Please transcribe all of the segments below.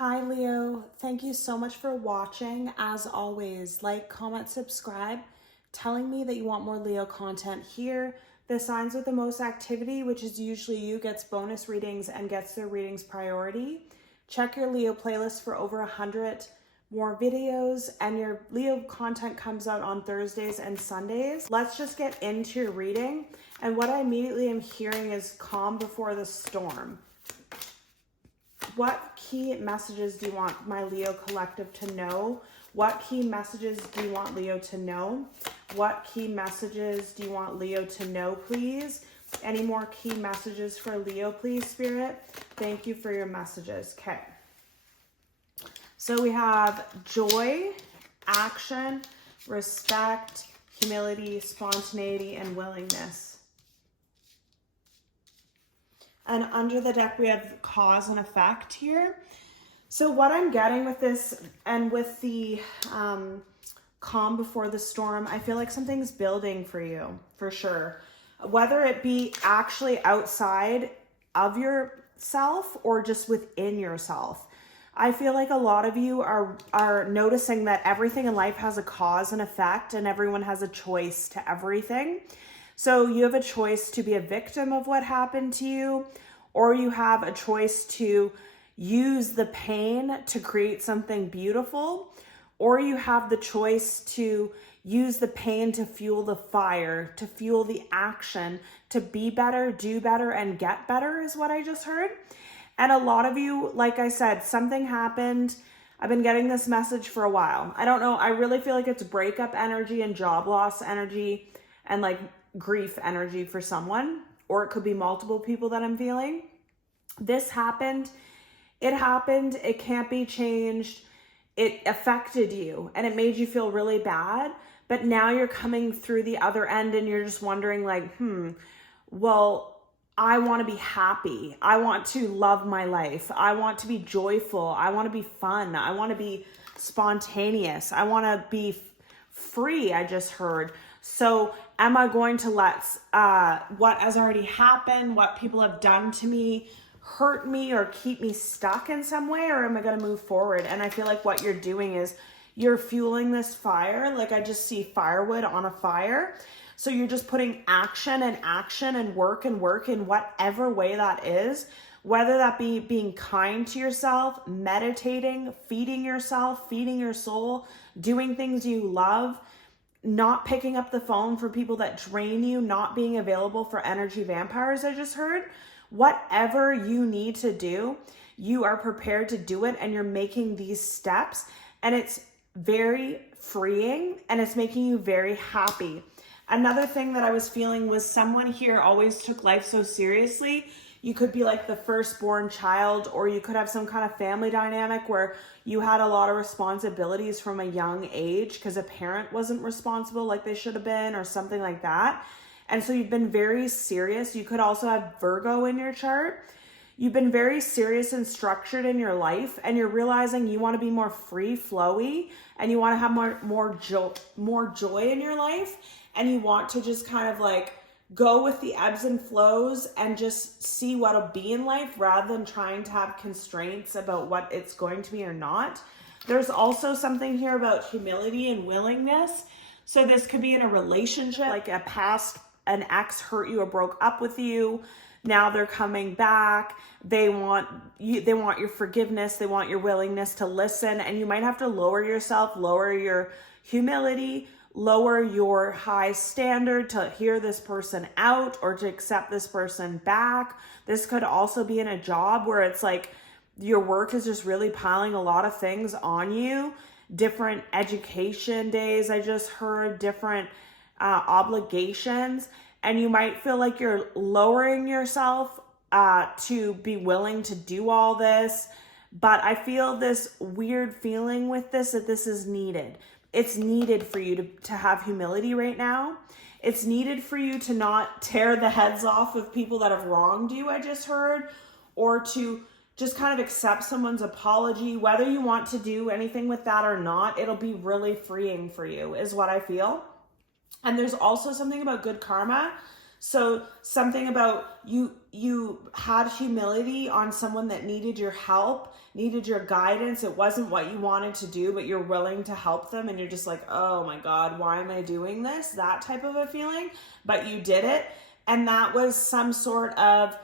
Hi Leo, thank you so much for watching. As always, like, comment, subscribe, telling me that you want more Leo content here. The signs with the most activity, which is usually you, gets bonus readings and gets their readings priority. Check your Leo playlist for over 100 more videos, and your Leo content comes out on Thursdays and Sundays. Let's just get into your reading. And what I immediately am hearing is calm before the storm. What key messages do you want my Leo collective to know? What key messages do you want Leo to know? What key messages do you want Leo to know, please? Any more key messages for Leo, please, Spirit? Thank you for your messages. Okay. So we have joy, action, respect, humility, spontaneity, and willingness. And under the deck, we have cause and effect here. So what I'm getting with this and with the calm before the storm, I feel like something's building for you, for sure. Whether it be actually outside of yourself or just within yourself. I feel like a lot of you are noticing that everything in life has a cause and effect, and everyone has a choice to everything. So you have a choice to be a victim of what happened to you, or you have a choice to use the pain to create something beautiful, or you have the choice to use the pain to fuel the fire, to fuel the action, to be better, do better, and get better is what I just heard. And a lot of you, like I said, something happened. I've been getting this message for a while. I don't know. I really feel like it's breakup energy and job loss energy and like grief energy for someone, or it could be multiple people that I'm feeling. This happened. It happened. It can't be changed. It affected you and it made you feel really bad. But now you're coming through the other end and you're just wondering like, well, I want to be happy. I want to love my life. I want to be joyful. I want to be fun. I want to be spontaneous. I want to be free, I just heard. So am I going to let what has already happened, what people have done to me, hurt me or keep me stuck in some way, or am I going to move forward? And I feel like what you're doing is you're fueling this fire. Like I just see firewood on a fire. So you're just putting action and work in whatever way that is, whether that be being kind to yourself, meditating, feeding yourself, feeding your soul, doing things you love, not picking up the phone for people that drain you, not being available for energy vampires, I just heard. Whatever you need to do, you are prepared to do it, and you're making these steps, and it's very freeing and it's making you very happy. Another thing that I was feeling was someone here always took life so seriously. You could be like the firstborn child, or you could have some kind of family dynamic where you had a lot of responsibilities from a young age because a parent wasn't responsible like they should have been, or something like that. And so you've been very serious. You could also have Virgo in your chart. You've been very serious and structured in your life, and you're realizing you want to be more free, flowy, and you want to have more joy in your life, and you want to just kind of like go with the ebbs and flows and just see what'll be in life rather than trying to have constraints about what it's going to be or not. There's also something here about humility and willingness. So this could be in a relationship, like an ex hurt you or broke up with you. Now they're coming back. They want your forgiveness. They want your willingness to listen. And you might have to lower yourself, lower your humility, lower your high standard to hear this person out or to accept this person back. This could also be in a job where it's like your work is just really piling a lot of things on you. Different education days, I just heard, different obligations. And you might feel like you're lowering yourself to be willing to do all this. But I feel this weird feeling with this, that this is needed. It's needed for you to have humility right now. It's needed for you to not tear the heads off of people that have wronged you, I just heard, or to just kind of accept someone's apology. Whether you want to do anything with that or not, it'll be really freeing for you, is what I feel. And there's also something about good karma. So something about you had humility on someone that needed your help, needed your guidance. It wasn't what you wanted to do, but you're willing to help them, and you're just like, oh my God, why am I doing this? That type of a feeling, but you did it. And that was some sort of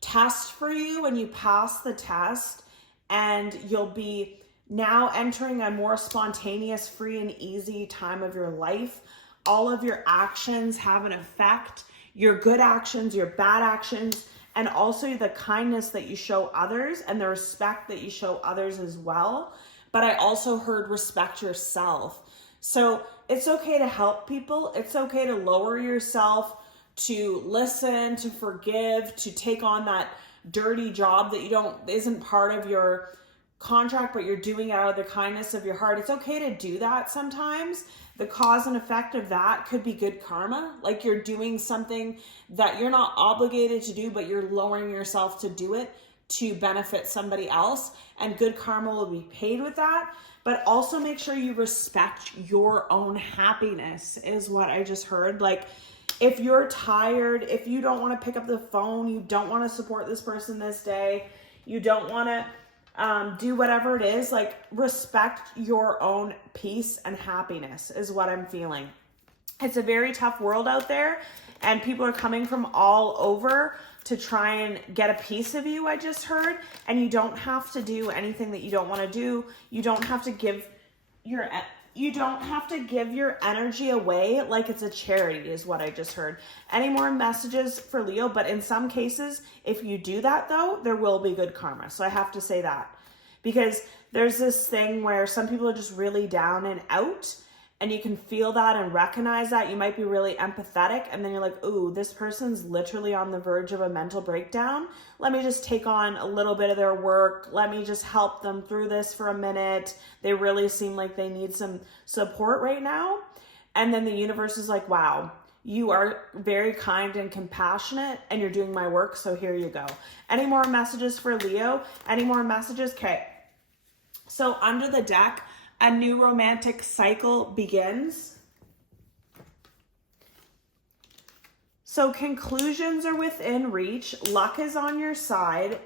test for you, and you passed the test, and you'll be now entering a more spontaneous, free and easy time of your life. All of your actions have an effect, your good actions, your bad actions, and also the kindness that you show others and the respect that you show others as well. But I also heard respect yourself. So it's okay to help people. It's okay to lower yourself, to listen, to forgive, to take on that dirty job that isn't part of your contract, but you're doing it out of the kindness of your heart. It's okay to do that sometimes. The cause and effect of that could be good karma. Like you're doing something that you're not obligated to do, but you're lowering yourself to do it to benefit somebody else. And good karma will be paid with that. But also make sure you respect your own happiness is what I just heard. Like if you're tired, if you don't want to pick up the phone, you don't want to support this person this day, you don't want to do whatever it is, like respect your own peace and happiness is what I'm feeling. It's a very tough world out there, and people are coming from all over to try and get a piece of you, I just heard. And you don't have to do anything that you don't want to do. You don't have to give your energy away like it's a charity is what I just heard. Any more messages for Leo? But in some cases, if you do that though, there will be good karma. So I have to say that, because there's this thing where some people are just really down and out, and you can feel that and recognize that. You might be really empathetic, and then you're like, ooh, this person's literally on the verge of a mental breakdown. Let me just take on a little bit of their work. Let me just help them through this for a minute. They really seem like they need some support right now. And then the universe is like, wow, you are very kind and compassionate, and you're doing my work, so here you go. Any more messages for Leo? Any more messages? Okay. So under the deck, a new romantic cycle begins. So conclusions are within reach. Luck is on your side.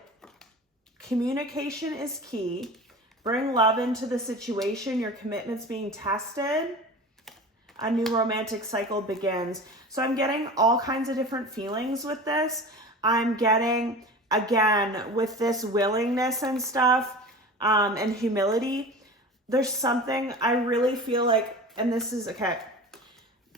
Communication is key. Bring love into the situation. Your commitment's being tested. A new romantic cycle begins. So I'm getting all kinds of different feelings with this. I'm getting, again, with this willingness and stuff, and humility, there's something I really feel like, and this is, okay,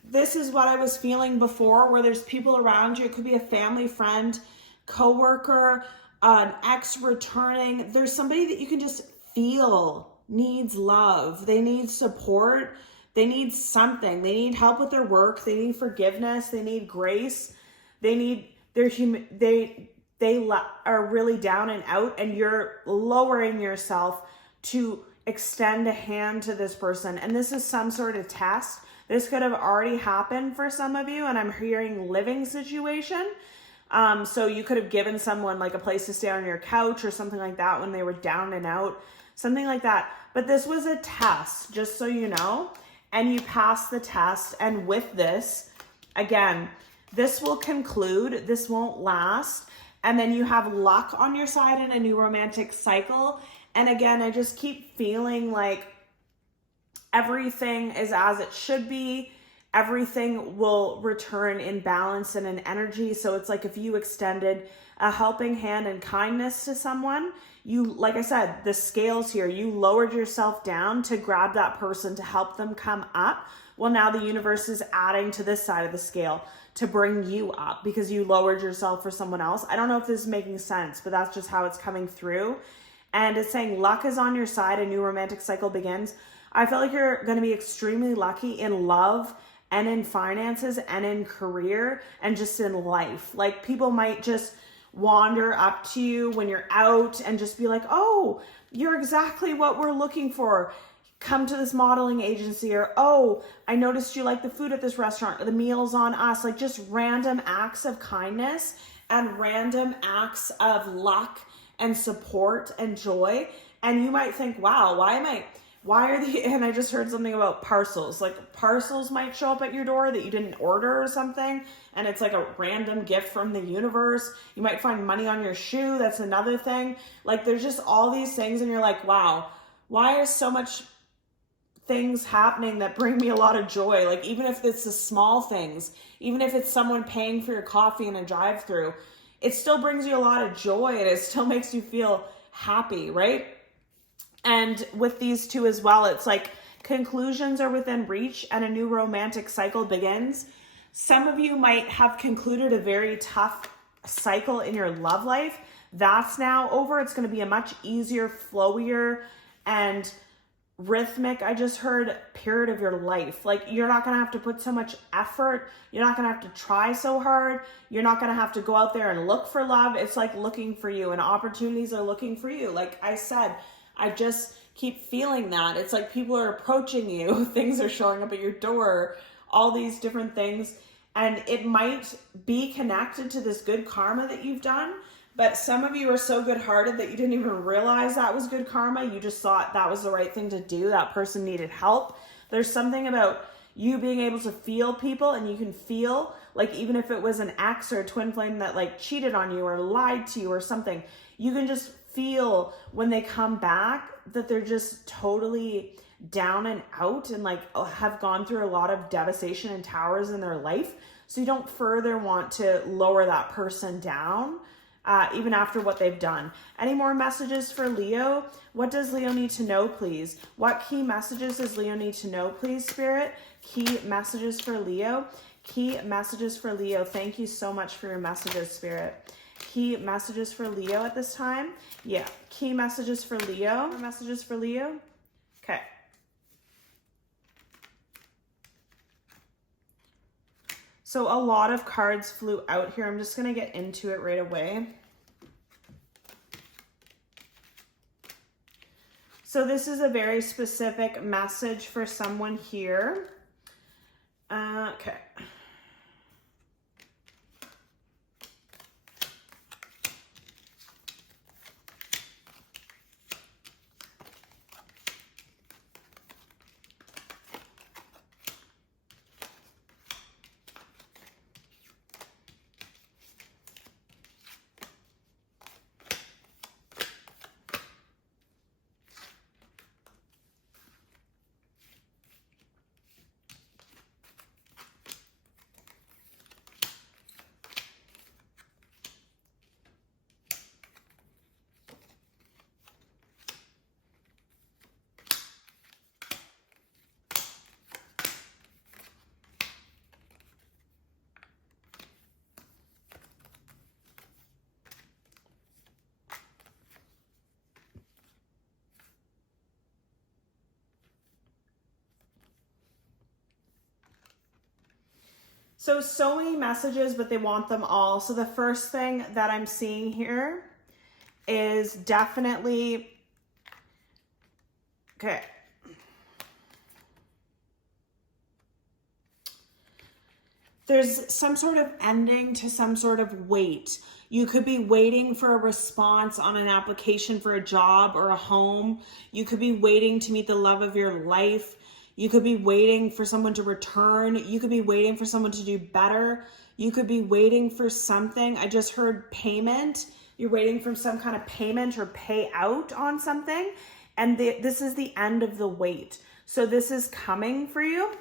this is what I was feeling before, where there's people around you. It could be a family, friend, coworker, an ex returning. There's somebody that you can just feel needs love. They need support. They need something. They need help with their work. They need forgiveness. They need grace. They need they are really down and out, and you're lowering yourself to extend a hand to this person. And this is some sort of test. This could have already happened for some of you, and I'm hearing living situation. So you could have given someone like a place to stay on your couch or something like that when they were down and out, something like that. But this was a test, just so you know, and you passed the test. And with this, again, this will conclude, this won't last. And then you have luck on your side in a new romantic cycle. And again, I just keep feeling like everything is as it should be. Everything will return in balance and in energy. So it's like if you extended a helping hand and kindness to someone, you, like I said, the scales here, you lowered yourself down to grab that person to help them come up. Well, now the universe is adding to this side of the scale to bring you up because you lowered yourself for someone else. I don't know if this is making sense, but that's just how it's coming through. And it's saying luck is on your side, a new romantic cycle begins. I feel like you're going to be extremely lucky in love and in finances and in career and just in life. Like people might just wander up to you when you're out and just be like, oh, you're exactly what we're looking for. Come to this modeling agency, or, oh, I noticed you like the food at this restaurant, or the meal's on us. Like just random acts of kindness and random acts of luck and support and joy. And you might think, wow, why am I why are the, and I just heard something about parcels. Like parcels might show up at your door that you didn't order or something. And it's like a random gift from the universe. You might find money on your shoe. That's another thing. Like there's just all these things and you're like, wow, why is so much things happening that bring me a lot of joy? Like even if it's the small things, even if it's someone paying for your coffee in a drive-through, it still brings you a lot of joy and it still makes you feel happy, right? And with these two as well, it's like conclusions are within reach and a new romantic cycle begins. Some of you might have concluded a very tough cycle in your love life. That's now over. It's going to be a much easier, flowier, and rhythmic, I just heard, period of your life. Like you're not going to have to put so much effort. You're not going to have to try so hard. You're not going to have to go out there and look for love. It's like looking for you and opportunities are looking for you. Like I said, I just keep feeling that. It's like people are approaching you. Things are showing up at your door, all these different things. And it might be connected to this good karma that you've done. But some of you are so good-hearted that you didn't even realize that was good karma. You just thought that was the right thing to do. That person needed help. There's something about you being able to feel people, and you can feel, like even if it was an ex or a twin flame that like cheated on you or lied to you or something, you can just feel when they come back that they're just totally down and out and like have gone through a lot of devastation and towers in their life. So you don't further want to lower that person down. Even after what they've done. Any more messages for Leo? What does Leo need to know, please? What key messages does Leo need to know, please, Spirit? Key messages for Leo. Key messages for Leo. Thank you so much for your messages, Spirit. Key messages for Leo at this time. Yeah, key messages for Leo. Messages for Leo. Okay. So a lot of cards flew out here. I'm just going to get into it right away. So this is a very specific message for someone here. Okay. So many messages, but they want them all. So the first thing that I'm seeing here is definitely, okay. There's some sort of ending to some sort of wait. You could be waiting for a response on an application for a job or a home. You could be waiting to meet the love of your life. You could be waiting for someone to return. You could be waiting for someone to do better. You could be waiting for something. I just heard payment. You're waiting for some kind of payment or payout on something. And this is the end of the wait. So this is coming for you.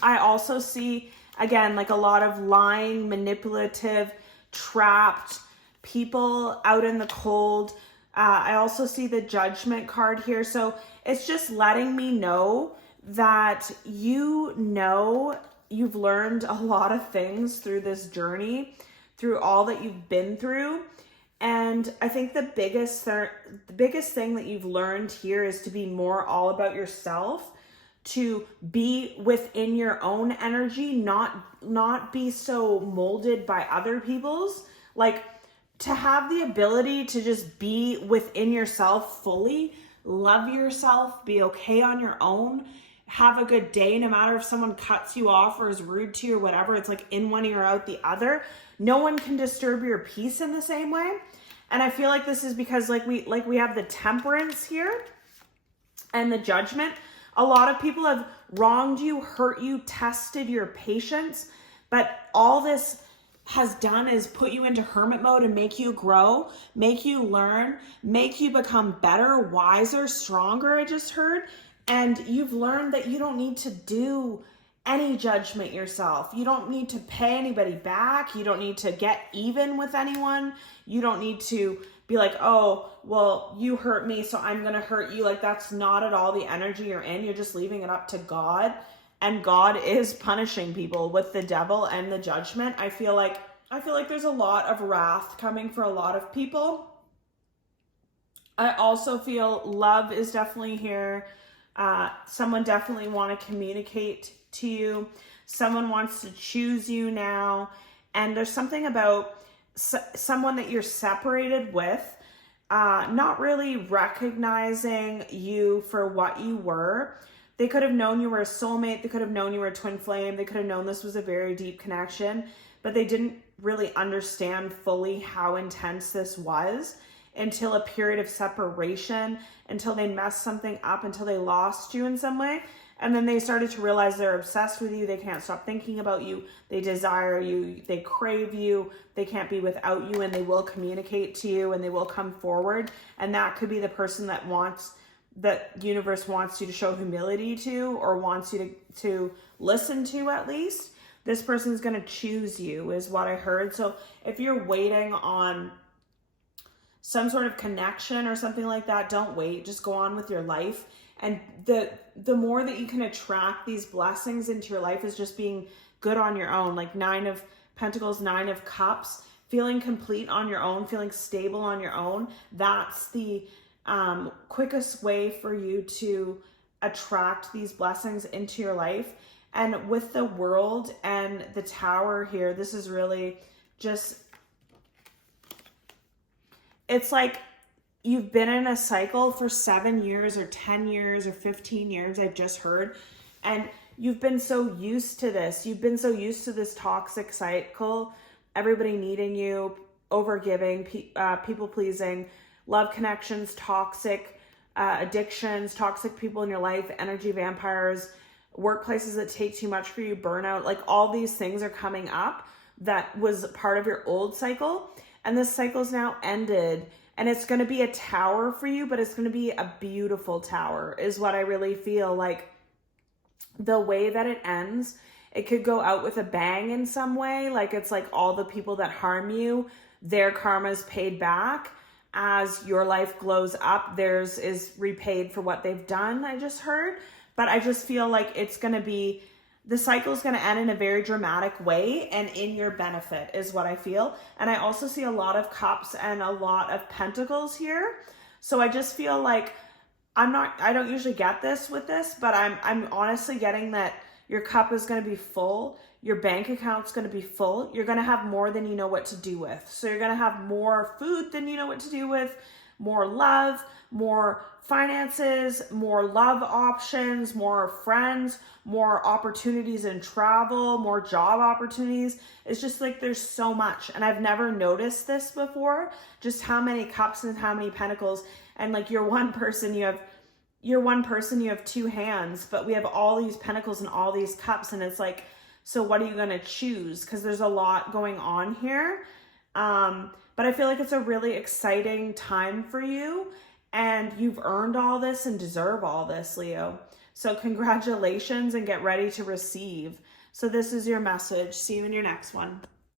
I also see, again, like a lot of lying, manipulative, trapped people out in the cold. I also see the Judgment card here. So it's just letting me know that you know you've learned a lot of things through this journey, through all that you've been through. And I think the biggest thing that you've learned here is to be more all about yourself, to be within your own energy, not be so molded by other people's, like to have the ability to just be within yourself fully, love yourself, be okay on your own, have a good day, no matter if someone cuts you off or is rude to you or whatever. It's like in one ear out the other. No one can disturb your peace in the same way. And I feel like this is because like we have the Temperance here. and the Judgment. A lot of people have wronged you, hurt you, tested your patience, but all this has done is put you into hermit mode and make you grow, make you learn, make you become better, wiser, stronger, I just heard. And you've learned that you don't need to do any judgment yourself. You don't need to pay anybody back. You don't need to get even with anyone. You don't need to be like, oh, well, you hurt me, so I'm going to hurt you. Like, that's not at all the energy you're in. You're just leaving it up to God. And God is punishing people with the devil and the Judgment. I feel like there's a lot of wrath coming for a lot of people. I also feel love is definitely here. Someone definitely want to communicate to you. Someone wants to choose you now. And there's something about someone that you're separated with, not really recognizing you for what you were. They could have known you were a soulmate. They could have known you were a twin flame. They could have known this was a very deep connection, but they didn't really understand fully how intense this was until a period of separation, until they messed something up, until they lost you in some way. And then they started to realize they're obsessed with you. They can't stop thinking about you. They desire you. They crave you. They can't be without you, and they will communicate to you, and they will come forward. And that could be the person that universe wants you to show humility to, or wants you to listen to at least. This person is going to choose you is what I heard. So if you're waiting on some sort of connection or something like that, don't wait. Just go on with your life. And the more that you can attract these blessings into your life is just being good on your own. Like 9 of Pentacles, 9 of Cups, feeling complete on your own, feeling stable on your own. That's the quickest way for you to attract these blessings into your life. And with the World and the Tower here, this is really just, it's like you've been in a cycle for 7 years or 10 years or 15 years, I've just heard. And you've been so used to this. You've been so used to this toxic cycle, everybody needing you, overgiving, people pleasing, love connections, toxic addictions, toxic people in your life, energy vampires, workplaces that take too much for you, burnout. Like all these things are coming up that was part of your old cycle. And this cycle's now ended. And it's going to be a tower for you, but it's going to be a beautiful tower is what I really feel. Like the way that it ends, it could go out with a bang in some way. Like it's like all the people that harm you, their karma is paid back. As your life glows up, theirs is repaid for what they've done, I just heard. But I just feel like it's going to be, the cycle is going to end in a very dramatic way and in your benefit is what I feel. And I also see a lot of Cups and a lot of Pentacles here. So I just feel like I don't usually get this with this, but I'm honestly getting that your cup is going to be full. Your bank account's going to be full. You're going to have more than you know what to do with. So you're going to have more food than you know what to do with, more love, more finances, more love options, more friends, more opportunities in travel, more job opportunities. It's just like there's so much. And I've never noticed this before, just how many Cups and how many Pentacles. And like you're one person, you have 2 hands, but we have all these Pentacles and all these Cups. And it's like, so what are you going to choose? Because there's a lot going on here. But I feel like it's a really exciting time for you. And you've earned all this and deserve all this, Leo. So congratulations and get ready to receive. So this is your message. See you in your next one.